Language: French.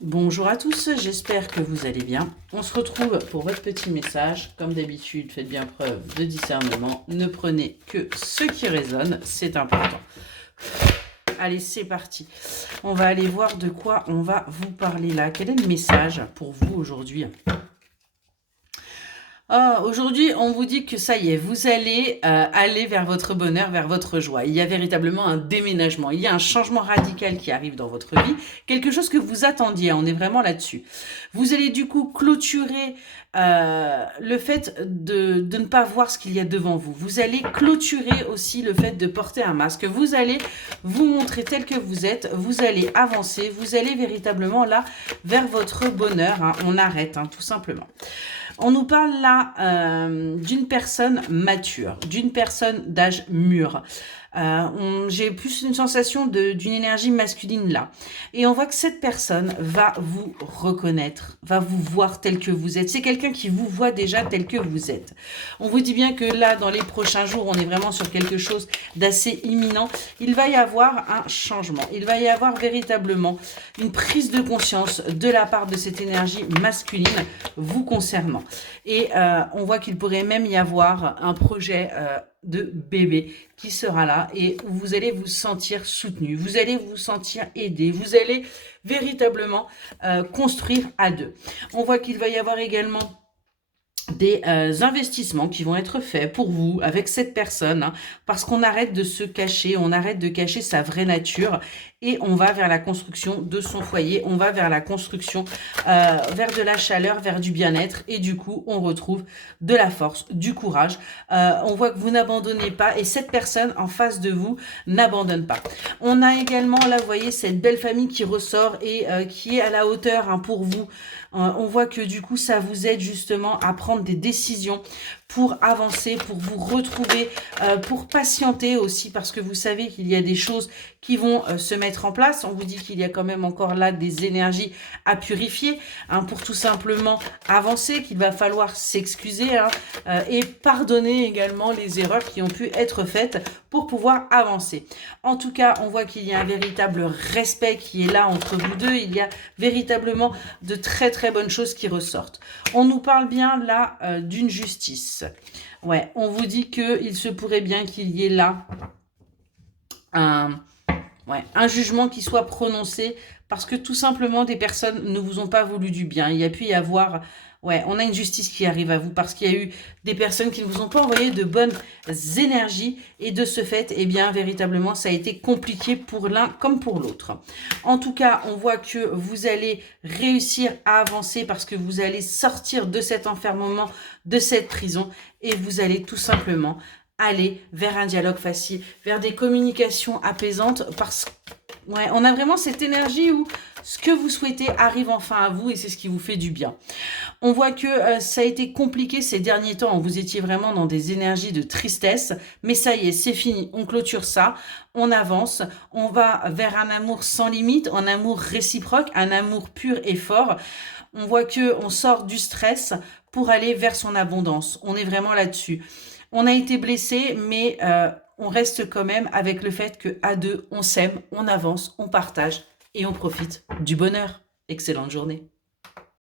Bonjour à tous, j'espère que vous allez bien. On se retrouve pour votre petit message. Comme d'habitude, faites bien preuve de discernement. Ne prenez que ce qui résonne, c'est important. Allez, c'est parti. On va aller voir de quoi on va vous parler là. Quel est le message pour vous aujourd'hui ? Aujourd'hui, on vous dit que ça y est, vous allez aller vers votre bonheur, vers votre joie. Il y a véritablement un déménagement, il y a un changement radical qui arrive dans votre vie, quelque chose que vous attendiez, on est vraiment là-dessus. Vous allez du coup clôturer le fait de ne pas voir ce qu'il y a devant vous. Vous allez clôturer aussi le fait de porter un masque. Vous allez vous montrer tel que vous êtes, vous allez avancer, vous allez véritablement là vers votre bonheur. Hein. On arrête, hein, tout simplement. On nous parle là d'une personne mature, d'une personne d'âge mûr. J'ai plus une sensation d'une énergie masculine là. Et on voit que cette personne va vous reconnaître, va vous voir tel que vous êtes. C'est quelqu'un qui vous voit déjà tel que vous êtes. On vous dit bien que là, dans les prochains jours, on est vraiment sur quelque chose d'assez imminent. Il va y avoir un changement. Il va y avoir véritablement une prise de conscience de la part de cette énergie masculine vous concernant. Et on voit qu'il pourrait même y avoir un projet de bébé qui sera là et où vous allez vous sentir soutenu, vous allez vous sentir aidé, vous allez véritablement construire à deux. On voit qu'il va y avoir également des investissements qui vont être faits pour vous avec cette personne, hein, parce qu'on arrête de se cacher, on arrête de cacher sa vraie nature et on va vers la construction de son foyer, on va vers la construction, vers de la chaleur, vers du bien-être et du coup on retrouve de la force, du courage. On voit que vous n'abandonnez pas et cette personne en face de vous n'abandonne pas. On a également là, vous voyez, cette belle famille qui ressort et qui est à la hauteur, hein, pour vous. On voit que du coup ça vous aide justement à prendre des décisions pour avancer, pour vous retrouver, pour patienter aussi parce que vous savez qu'il y a des choses qui vont se mettre en place. On vous dit qu'il y a quand même encore là des énergies à purifier, hein, pour tout simplement avancer, qu'il va falloir s'excuser, hein, et pardonner également les erreurs qui ont pu être faites pour pouvoir avancer. En tout cas, on voit qu'il y a un véritable respect qui est là entre vous deux. Il y a véritablement de très très bonnes choses qui ressortent. On nous parle bien là d'une justice. Ouais, on vous dit qu'il se pourrait bien qu'il y ait là un jugement qui soit prononcé parce que tout simplement des personnes ne vous ont pas voulu du bien. Il y a pu y avoir, on a une justice qui arrive à vous parce qu'il y a eu des personnes qui ne vous ont pas envoyé de bonnes énergies et de ce fait, eh bien, véritablement, ça a été compliqué pour l'un comme pour l'autre. En tout cas, on voit que vous allez réussir à avancer parce que vous allez sortir de cet enfermement, de cette prison et vous allez tout simplement aller vers un dialogue facile, vers des communications apaisantes parce que on a vraiment cette énergie où ce que vous souhaitez arrive enfin à vous et c'est ce qui vous fait du bien. On voit que ça a été compliqué ces derniers temps, vous étiez vraiment dans des énergies de tristesse, mais ça y est, c'est fini, on clôture ça, on avance, on va vers un amour sans limite, un amour réciproque, un amour pur et fort. On voit que on sort du stress pour aller vers son abondance, on est vraiment là-dessus. On a été blessé, mais on reste quand même avec le fait qu'à deux, on s'aime, on avance, on partage et on profite du bonheur. Excellente journée.